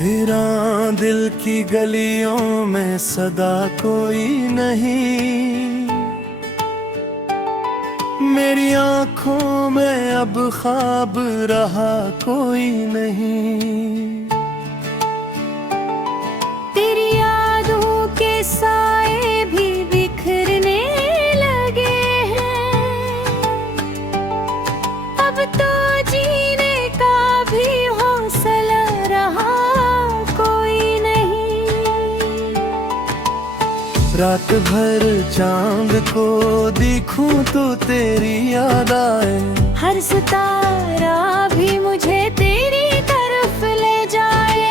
वीरान दिल की गलियों में सदा कोई नहीं, मेरी आंखों में अब ख्वाब रहा कोई नहीं। तेरी यादों के साए भी बिखरने लगे हैं, अब तो जीने का भी हौसला रहा कोई नहीं। रात भर चांद को देखूं तो तेरी याद आए, हर सितारा भी मुझे तेरी तरफ ले जाए।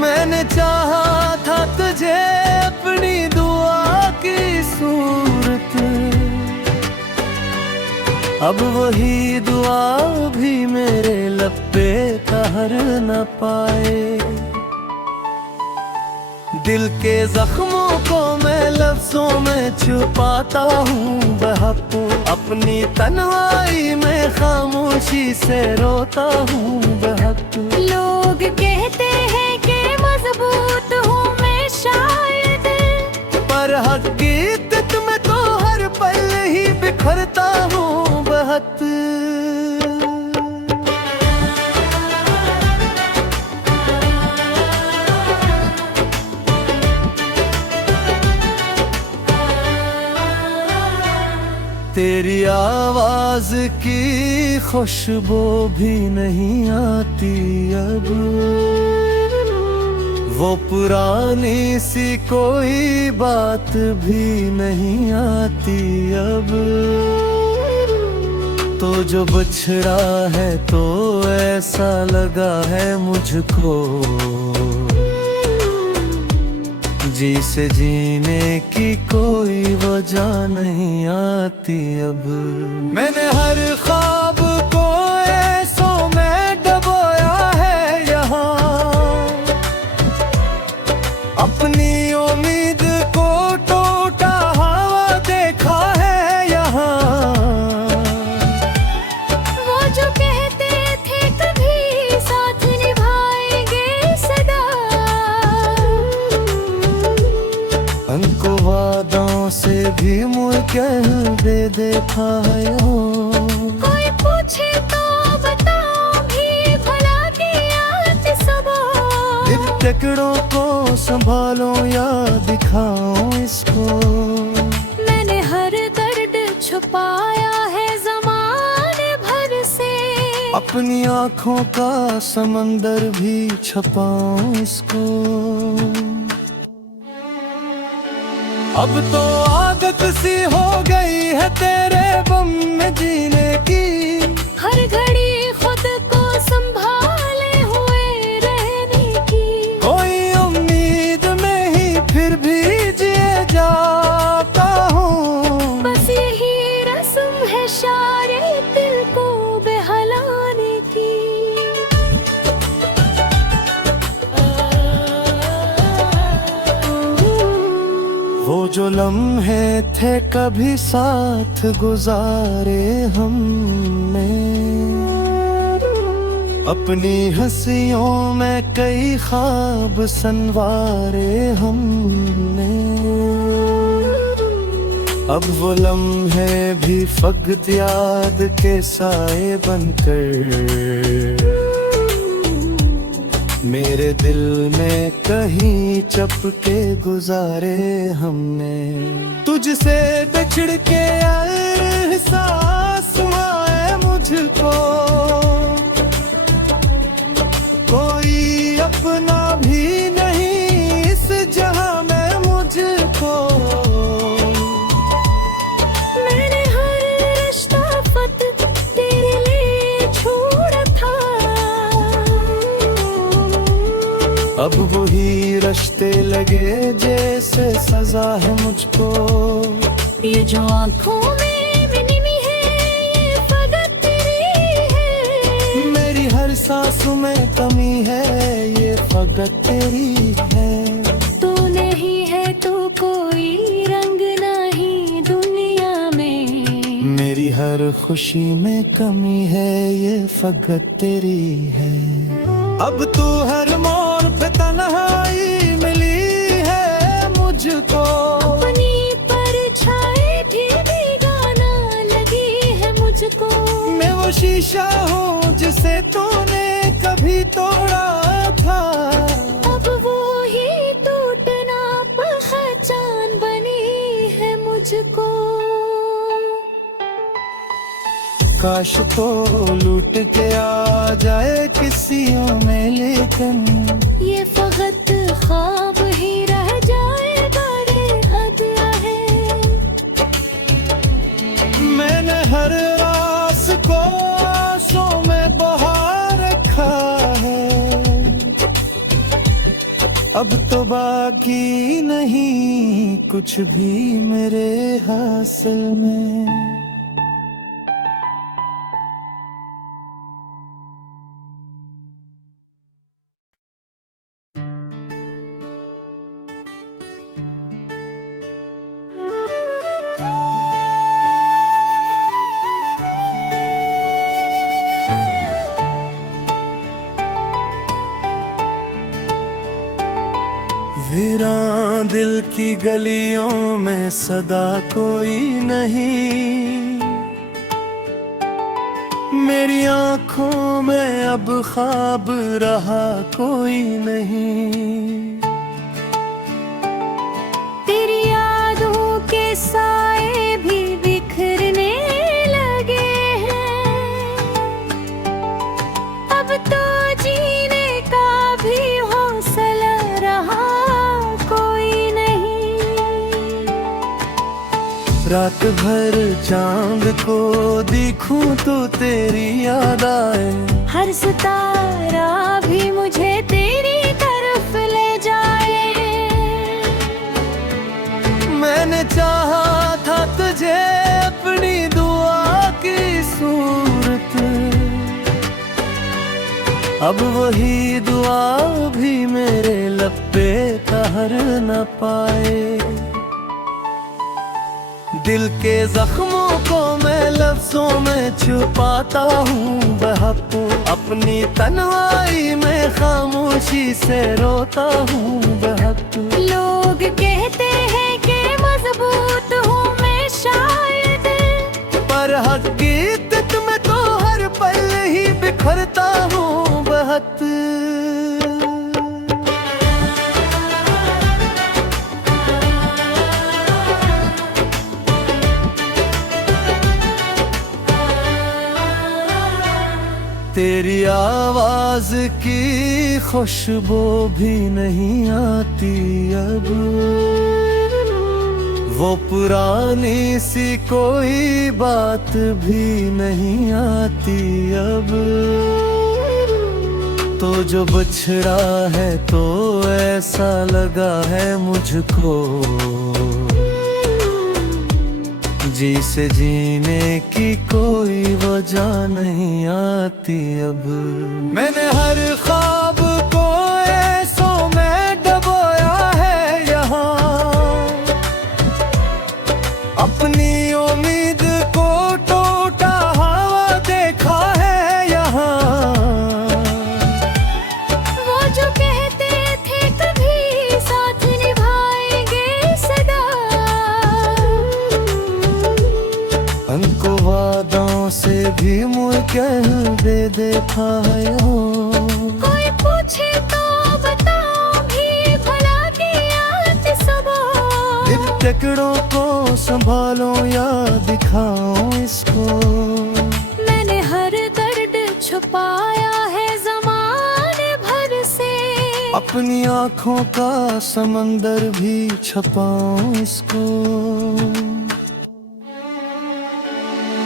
मैंने चाहा था तुझे अपनी दुआ की सूरत, अब वही दुआ भी मेरे लब पे ठहर न पाए। दिल के जख्मों को मैं लफ्जों में छुपाता हूँ बहकूं, अपनी तन्हाई में खामोशी से रोता हूँ बहकूं। लोग कहते हैं कि मजबूत हूँ मैं शायद, पर हकीकत में तो हर पल ही बिखरता हूँ बहक। तेरी आवाज की खुशबू भी नहीं आती अब, वो पुरानी सी कोई बात भी नहीं आती अब। तो जो बछड़ा है तो ऐसा लगा है मुझको, जी से जीने की कोई वजह नहीं आती अब। मैंने हर ख्वाब को ऐसों में डबोया है यहाँ, अपनी उम्मीद को टूटा हुआ देखा है यहाँ। वो जो कहते थे कभी साथ निभाएंगे सदा, उनको वादों से भी मुड़ कर देखा है। कोई पूछे तो बताओ भी भला किया सबो, इन टुकड़ों को संभालो या दिखाओ इसको। मैंने हर दर्द छुपाया है ज़माने भर से, अपनी आँखों का समंदर भी छपाओ इसको। अब तो आदत सी हो गई है तेरे गम में जीने की, हर घड़ी खुद को संभाले हुए रहने की। कोई उम्मीद में ही फिर भी जिए जाता हूँ, बस यही रस्म है सारे दिल को बहलाने की। वो जो लम्हे थे कभी साथ गुजारे हमने, अपनी हंसियों में कई ख्वाब संवारे हमने। अब वो लम्हे भी फकत याद के साए बनकर मेरे दिल में कहीं चपके गुजारे हमने। तुझसे बिछड़ के एहसास हुआ है मुझको, कोई अपना भी नहीं इस जहां में मुझको। मैंने हर रिश्ता फत तेरे लिए छोड़ा था, अब वही रिश्ते लगे जैसे सजा है मुझको। ये जो आँखों में मिनी है ये फकत तेरी है, मेरी हर सांसों में कमी है ये फकत तेरी है। तू नहीं है तो कोई रंग नहीं दुनिया में, मेरी हर खुशी में कमी है, ये फकत तेरी है। अब तू हर मोड़ पे तन्हाई मिली है मुझको, अपनी परछाई भी गाना लगी है मुझको। मैं वो शीशा हूँ जिसे तूने कभी तोड़ा था, अब वो ही टूटना पहचान बनी है मुझको। काश तो लूट के आ जाए किसियों में, लेकिन ये फकत ख्वाब ही रह जाए, बड़े हद है। मैंने हर रास को आंसू में बहा रखा है, अब तो बाकी नहीं कुछ भी मेरे हासिल में। वीरान दिल की गलियों में सदा कोई नहीं, मेरी आंखों में अब ख्वाब रहा कोई नहीं। तेरी यादों के साए भी बिखरने लगे हैं, अब तो जीने का भी हौसला रहा कोई नहीं। रात भर चांद को देखूं तो तेरी याद आए, हर सितारा भी मुझे तेरी तरफ ले जाए। मैंने चाहा था तुझे अपनी दुआ की सूरत, अब वही दुआ भी मेरे लब पे ठहर न पाए। दिल के जख्मों को मैं लफ्जों में छुपाता हूँ बहकू, अपनी तन्हाई में खामोशी से रोता हूँ बहकू। लोग कहते हैं कि मजबूत हूँ मैं शायद, पर हकीकत में तो हर पल ही बिखरता हूँ बहक। तेरी आवाज की खुशबू भी नहीं आती अब, वो पुरानी सी कोई बात भी नहीं आती अब। तो जो बछड़ा है तो ऐसा लगा है मुझको, जी से जीने की कोई वजह नहीं आती अब। मैंने हर ख्वाब को ऐसों में डबोया है यहाँ, अपनी उम्मीद को टूटा हवा देखा है यहाँ। वो जो कहते थे कभी साथ निभाएंगे सदा, उनको वादों से भी मुड़ कह दे देखा है। कोई पूछे तो बताओ भी भला किया सबो, इन टुकड़ों को संभालो या दिखाओ इसको। मैंने हर दर्द छुपाया है ज़माने भर से, अपनी आँखों का समंदर भी छपाओ इसको।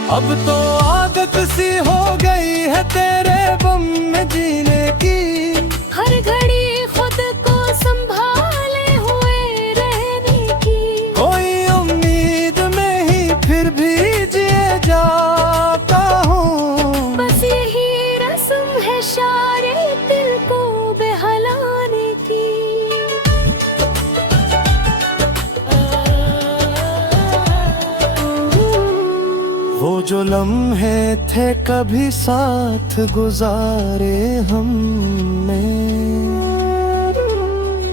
अब तो आदत सी हो गई है तेरे गम में जीने की, हर घड़ी खुद को संभाले हुए रहने की। कोई उम्मीद में ही फिर भी जिए जाता हूँ, बस यही रस्म है सारे दिल को बहलाने की। वो जो जो लम्हे थे कभी साथ गुजारे हमने,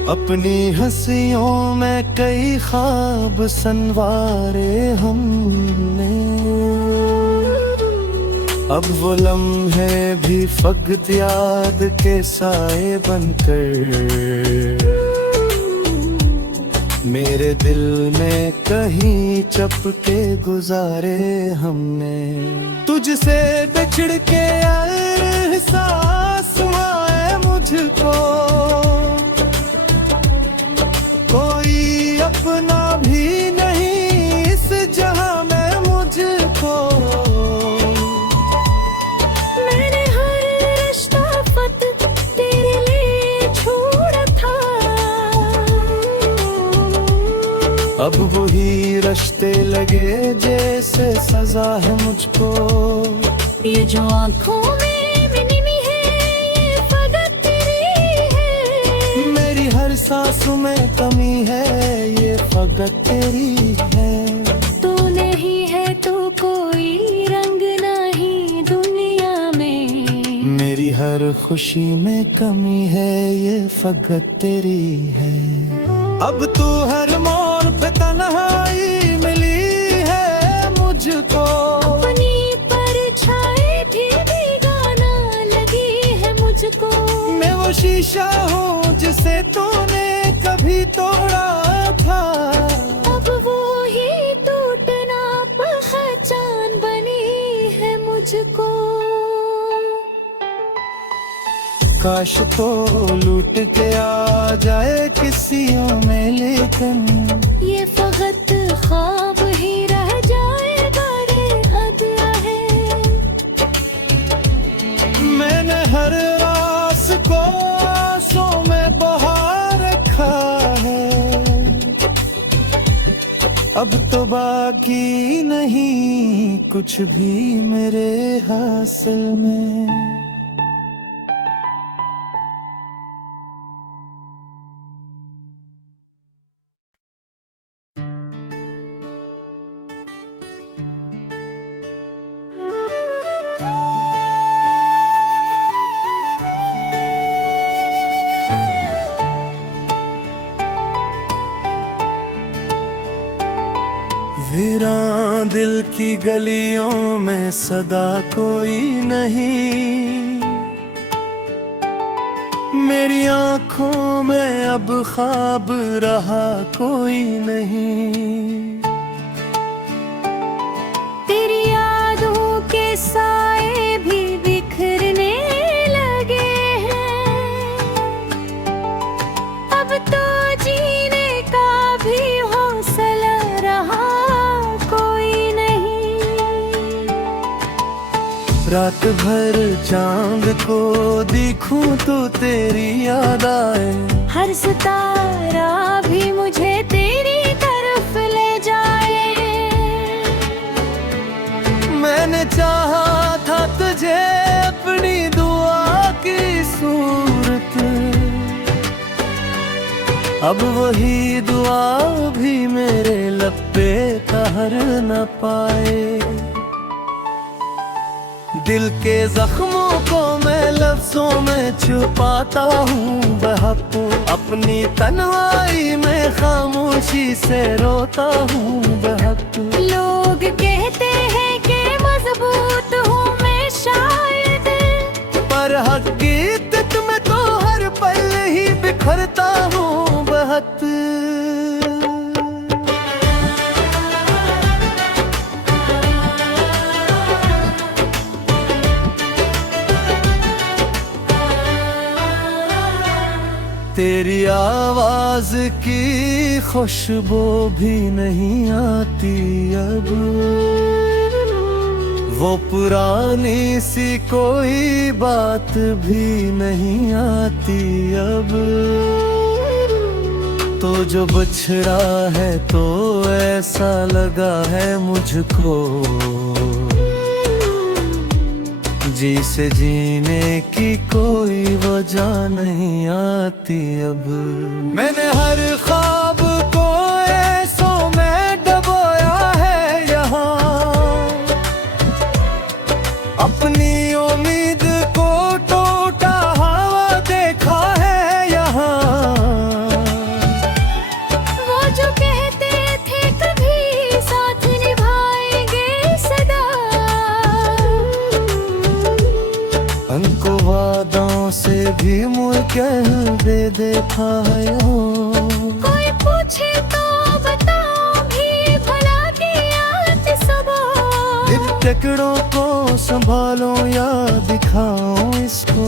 अपनी हंसियों में कई ख्वाब संवारे हमने। अब वो लम्हे भी फकत याद के साए बनकर मेरे दिल में कहीं चपके गुजारे हमने। तुझसे बिछड़ के एहसास आए मुझको, कोई अपना भी नहीं इस जहां में मुझको। मैंने हर रिश्ता फत तेरे लिए छोड़ा था, अब वही रिश्ते लगे जैसे सजा है मुझको। ये जो आँखों में मिनी है ये फकत तेरी है, मेरी हर सांसों में कमी है ये फकत तेरी है। तू नहीं है तो कोई रंग नहीं दुनिया में, मेरी हर खुशी में कमी है ये फकत तेरी है। अब तू हर मोड़ पे तन्हाई मिली है मुझको, अपनी परछाई भी बेगाना लगी है मुझको। मैं वो शीशा हूँ जिसे तूने कभी तोड़ा था, अब वो ही टूटना पहचान बनी है मुझको। काश तो लूट के आ जाए किसियों में, लेकिन ये फकत ख्वाब ही रह जाए बड़े हद है। मैंने हर रास को आंसू में बहा रखा है, अब तो बाकी नहीं कुछ भी मेरे हासिल में। वीरान दिल की गलियों में सदा कोई नहीं, मेरी आंखों में अब ख्वाब रहा कोई नहीं। तेरी यादों के साए भी बिखरने लगे हैं, अब तो जीने का भी हौसला रहा कोई नहीं। रात भर चांद को देखूं तो तेरी याद आए, हर सितारा भी मुझे तेरी तरफ ले जाए। मैंने चाहा था तुझे अपनी दुआ की सूरत, अब वही दुआ भी मेरे लब पे ठहर न पाए। दिल के जख्मों को मैं लफ्जों में छुपाता हूँ बहक, अपनी तन्हाई में खामोशी से रोता हूँ बहक। लोग कहते हैं कि मजबूत हूँ मैं शायद, पर हकीकत में तो हर पल ही बिखरता हूँ बहक। तेरी आवाज की खुशबू भी नहीं आती अब, वो पुरानी सी कोई बात भी नहीं आती अब। तो जो बछड़ा है तो ऐसा लगा है मुझको, जी से जीने की कोई वजह नहीं आती अब। मैंने हर ख्वाब को ऐसों में डबोया है यहाँ, से भी मुड़ कह दे देखा है कोई पूछे तो बताओ भी भला किया सबा इन टुकड़ों को संभालो या दिखाओ इसको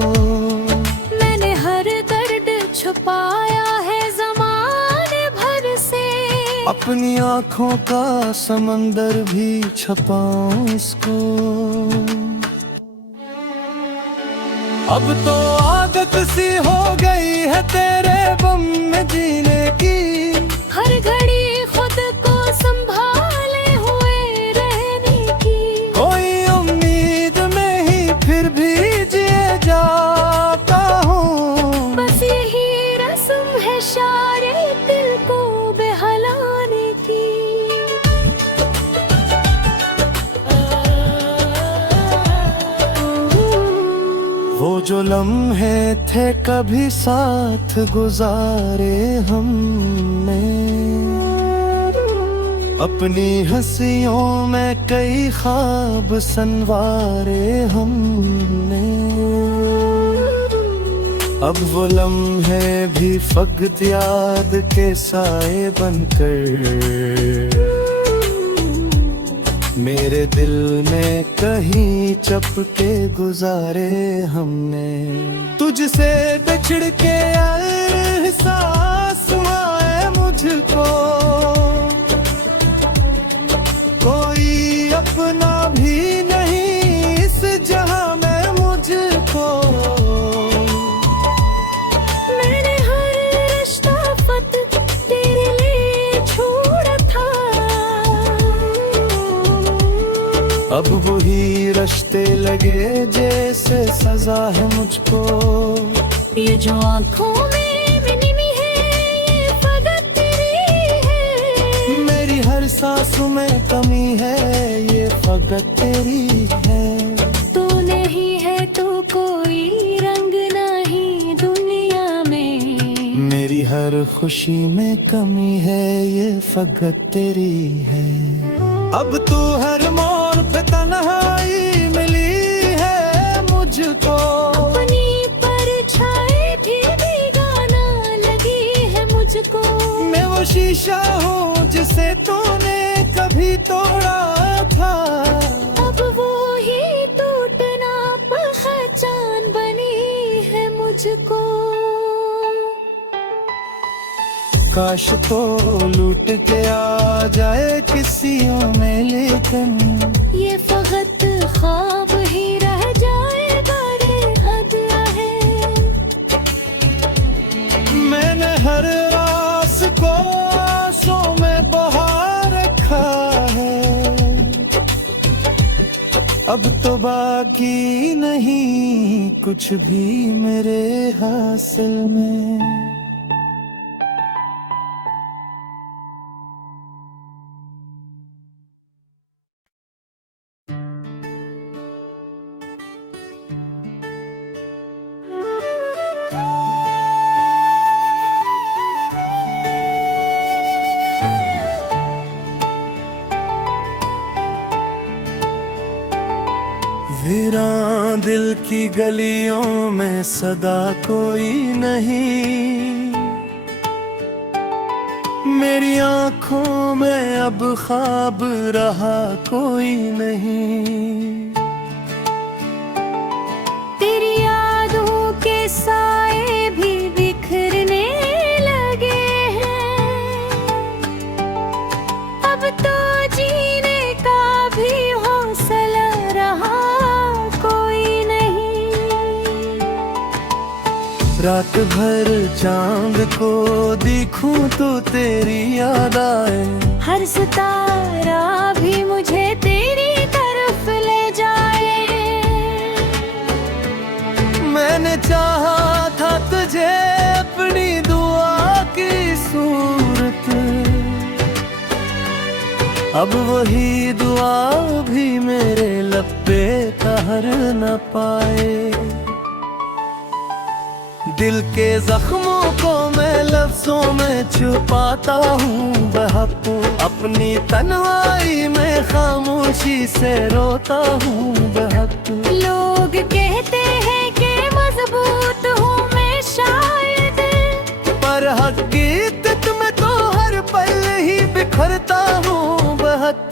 मैंने हर दर्द छुपाया है ज़माने भर से अपनी आँखों का समंदर भी छपाऊं इसको अब तो आदत सी हो गई है तेरे बम में जीने की हर घड़ी खुद को संभाले हुए रहने की कोई उम्मीद में ही फिर भी जिए जाता हूँ बस यही रस्म है सारे दिल को बहलाने की वो जो लम्हे थे कभी साथ गुजारे हमने अपनी हंसियों में कई ख्वाब संवारे हमने अब वो लम्हे भी फकत याद के साए बनकर मेरे दिल में कहीं चपके गुजारे हमने तुझसे बिछड़ के एहसास आए मुझको कोई अपना भी नहीं इस जहां में मुझको मैंने हर रिश्ता फत तेरे लिए छोड़ा था अब वही रिश्ते लगे जैसे सजा है मुझको ये जो आँखों में मिनी है ये फकत तेरी है मेरी हर सांस में कमी है ये फकत तेरी है तू नहीं है तो कोई रंग नहीं दुनिया में मेरी हर खुशी में कमी है ये फकत तेरी है अब तू हर मोड़ पे तन्हाई मिली है मुझको अपनी परछाई भी बेगाना लगी है मुझको मैं वो शीशा हूँ जिसे तूने कभी तोड़ा था अब वो ही टूटना पहचान बनी है मुझको काश तो लूट के आ जाए किसियों में लेकिन ये फकत ख्वाब ही रह जाएगा रे हद है मैंने हर रास को आंसों में बहा रखा है अब तो बाकी नहीं कुछ भी मेरे हासिल में वीरान दिल की गलियों में सदा कोई नहीं मेरी आंखों में अब ख्वाब रहा कोई नहीं तेरी यादों के साए भी बिखरने लगे हैं अब तो जीने का भी हौसला रहा कोई नहीं रात भर चांद को देखूं तो तेरी याद आए हर सितारा भी मुझे तेरी तरफ ले जाए मैंने चाहा था तुझे अपनी दुआ की सूरत अब वही दुआ भी मेरे लब पे ठहर न पाए दिल के जख्मों को मैं लफ्जों में छुपाता हूँ बहकूं अपनी तन्हाई में खामोशी से रोता हूँ बहकूं लोग कहते हैं कि मजबूत बात।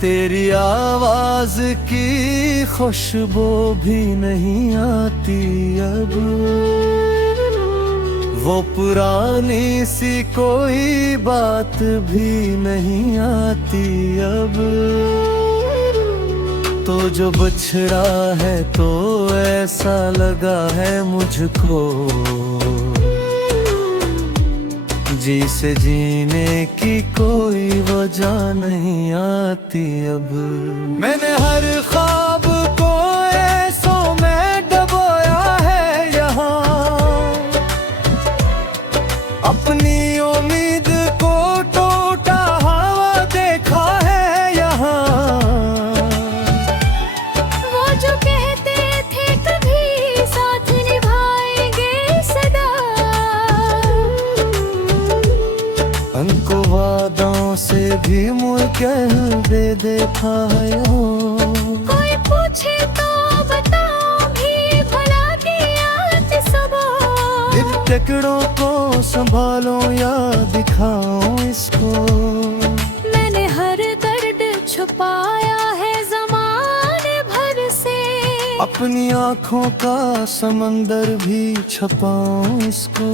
तेरी आवाज की खुशबू भी नहीं आती अब, वो पुरानी सी कोई बात भी नहीं आती अब। तो जो बछड़ा है तो ऐसा लगा है मुझको, जी से जीने की कोई वजह नहीं आती अब। मैंने हर ख्वाब को ऐसों में डबोया है यहाँ, अपनी उम्मीद को टूटा हुआ देखा है यहाँ। वो जो कहते थे कभी साथ निभाएंगे सदा, उनको वादों से भी मुड़ कह दे देखा है। कोई पूछे तो बताओ भी भला दिया सबो। इन टुकड़ों को संभालो या दिखाओ इसको, मैंने हर दर्द छुपाया है ज़माने भर से, अपनी आँखों का समंदर भी छपाओ इसको।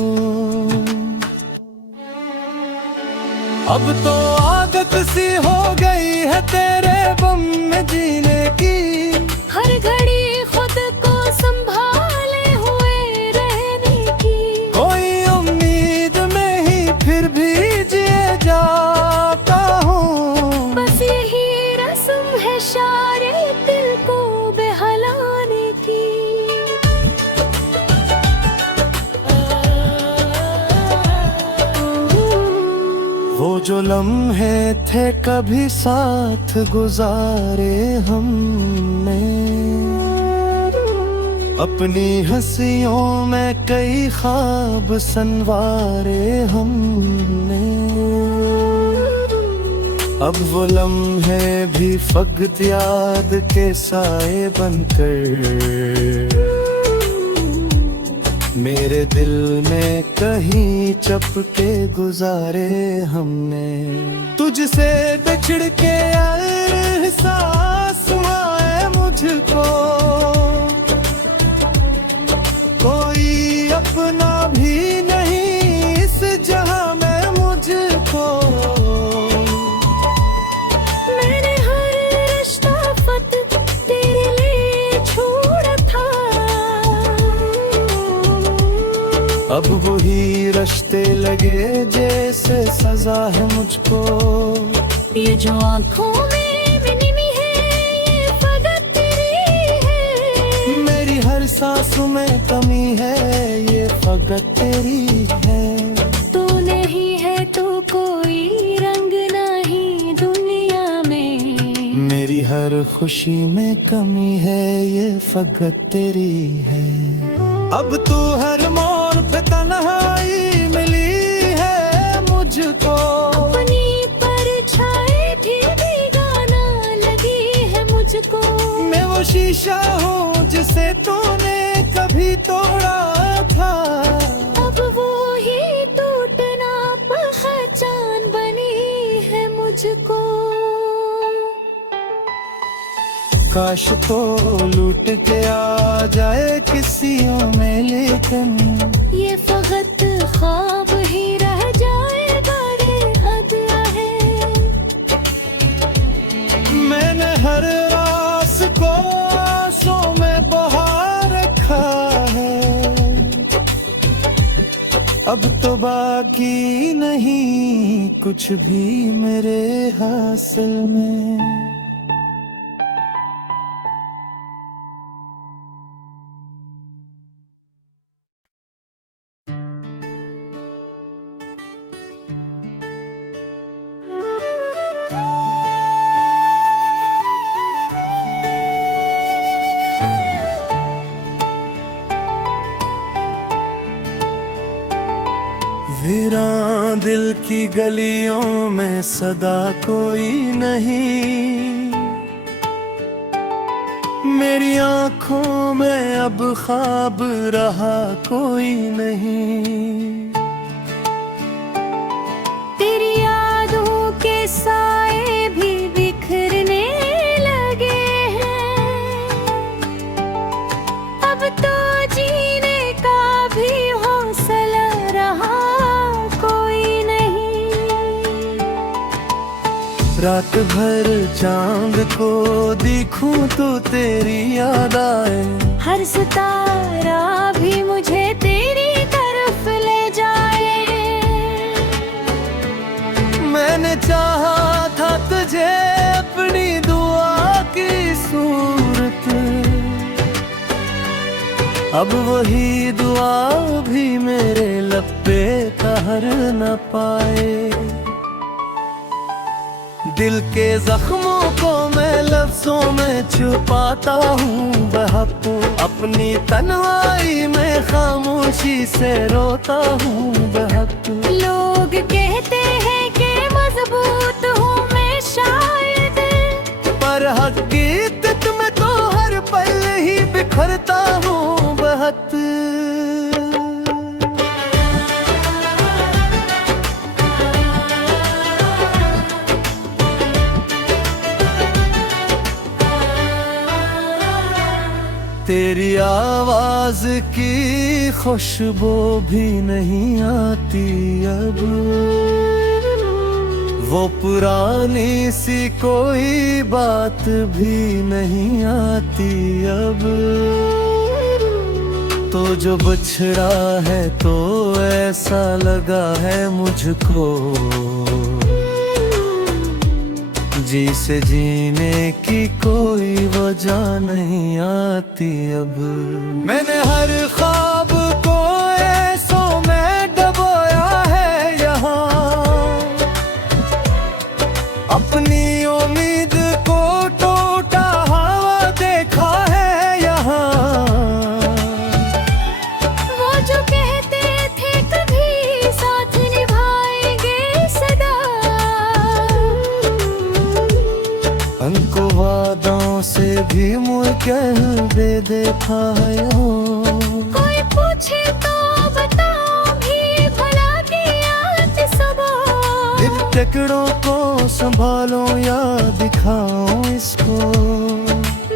अब तो आदत सी हो गई है तेरे बम में जीने की, हर घड़ी खुद को संभाले हुए रहने की। कोई उम्मीद में ही फिर भी जिए जाता हूँ, बस यही रस्म है सारे दिल को बहलाने की। वो जो लम्हे थे कभी साथ गुजारे हमने, अपनी हंसियों में कई ख्वाब संवारे हमने। अब वो लम्हे भी फकत याद के साए बनकर मेरे दिल में कहीं चपके गुजारे हमने। तुझसे बिछड़ के एहसास हुआ है मुझको, कोई अपना भी नहीं इस जहां में मुझको। मैंने हर रिश्ता फत तेरे लिए छोड़ा था, अब वही रिश्ते लगे जैसे सजा है मुझको। ये जो आँखों में मिनी है ये फकत तेरी है, मेरी हर सांस में कमी है ये फकत तेरी है। तू नहीं है तो कोई रंग नहीं दुनिया में, मेरी हर खुशी में कमी है ये फकत तेरी है। अब तू हर मोड़ पे तन्हाई मिली है मुझको, अपनी परछाई भी बेगाना लगी है मुझको। मैं वो शीशा हूँ जिसे तूने कभी तोड़ा था, अब वो ही टूटना पहचान बनी है मुझको। काश तो लूट के आ जाए किसियों में, लेकिन ये फकत ख्वाब ही रह जाए बड़े हद है। मैंने हर रास को आंसू में बहा रखा है, अब तो बाकी नहीं कुछ भी मेरे हासिल में। वीरान दिल की गलियों में सदा कोई नहीं, मेरी आंखों में अब ख्वाब रहा कोई नहीं, तेरी यादों के साए भी बिखरने लगे हैं। अब तो जीने का भी हौसला रहा कोई नहीं। रात भर चांद को देखूं तो तेरी याद आए, हर सितारा भी मुझे तेरी तरफ ले जाए। मैंने चाहा था तुझे अपनी दुआ की सूरत, अब वही दुआ भी मेरे लब पे ठहर न पाए। दिल के जख्मों को मैं लफ्जों में छुपाता हूँ बहकूं, अपनी तन्हाई में खामोशी से रोता हूँ बहकूं। लोग कहते हैं कि मजबूत हूँ मैं शायद, पर हकीकत में तो हर पल ही बिखरता हूँ बहत। तेरी आवाज की खुशबू भी नहीं आती अब, वो पुरानी सी कोई बात भी नहीं आती अब। तो जो बछड़ा है तो ऐसा लगा है मुझको, जी से जीने की कोई वजह नहीं आती अब। मैंने हर ख्वाब को ऐसों में डबोया है यहाँ, अपनी उम्मीद को टूटा हुआ देखा है यहाँ। वो जो कहते थे कभी साथ निभाएंगे सदा, उनको वादों से भी मुड़ कह दे देखा है। कोई पूछे तो बताओ भी भला किया सबा। इन टुकड़ों को संभालो या दिखाओ इसको,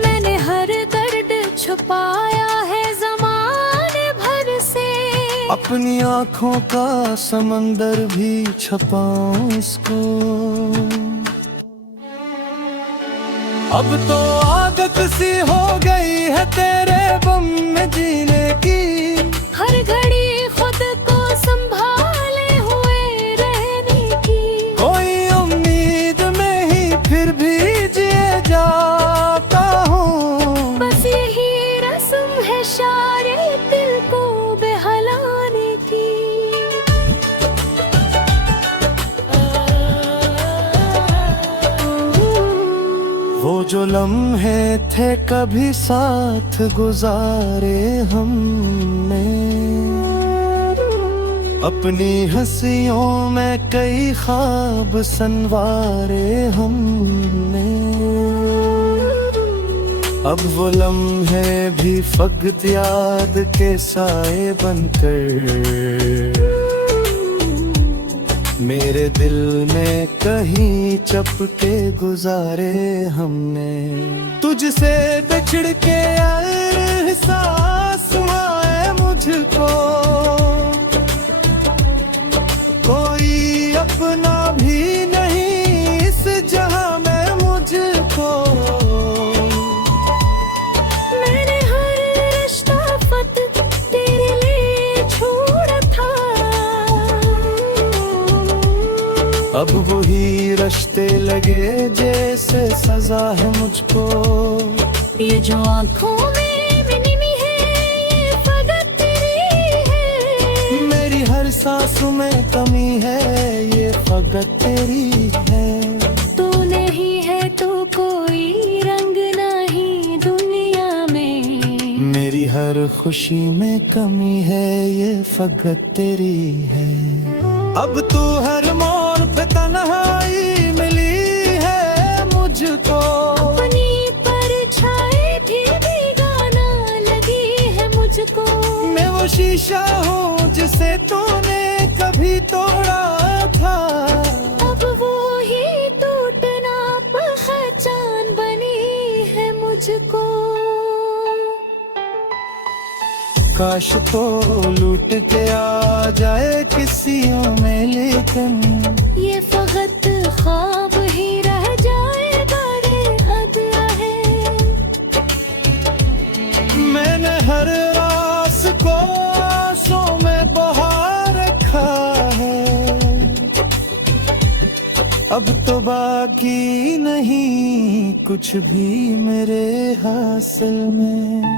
मैंने हर दर्द छुपाया है ज़माने भर से, अपनी आँखों का समंदर भी छपाओ इसको। अब तो आदत सी हो गई है तेरे बम में जीने की, हर घड़ी खुद को संभाले हुए रहने की। कोई उम्मीद में ही फिर भी जिए जाता हूँ, बस यही रस्म है सारे दिल को बहलाने की। वो जो लम्हे थे कभी साथ गुजारे हमने, अपनी हंसियों में कई ख्वाब संवारे हमने। अब वो लम्हे भी फकत याद के साए बनकर मेरे दिल में कहीं चपके गुजारे हमने। तुझसे बिछड़ के एहसास आए मुझको, कोई अपना भी नहीं इस जहां में मुझको। मैंने हर रिश्ता फत तेरे लिए छोड़ा था, अब वही रिश्ते लगे जैसे सजा है मुझको। ये जो आँखों में मिनी है ये फकत तेरी है, मेरी हर सांस में कमी है ये फकत तेरी है। तू नहीं है तो कोई रंग नहीं दुनिया में, मेरी हर खुशी में कमी है ये फकत तेरी है। अब तू हर मोड़ पे तन्हाई मिली है मुझको, अपनी परछाई भी शीशा हूँ जिसे तूने कभी तोड़ा था। अब वो ही टूटना पहचान बनी है मुझको। काश तो लूट के आ जाए किसियों में, लेकिन ये फकत ख्वाब ही रह जाए, बड़े हद है। मैंने हर रास को आंसू में बहा रखा है, अब तो बाकी नहीं कुछ भी मेरे हासिल में।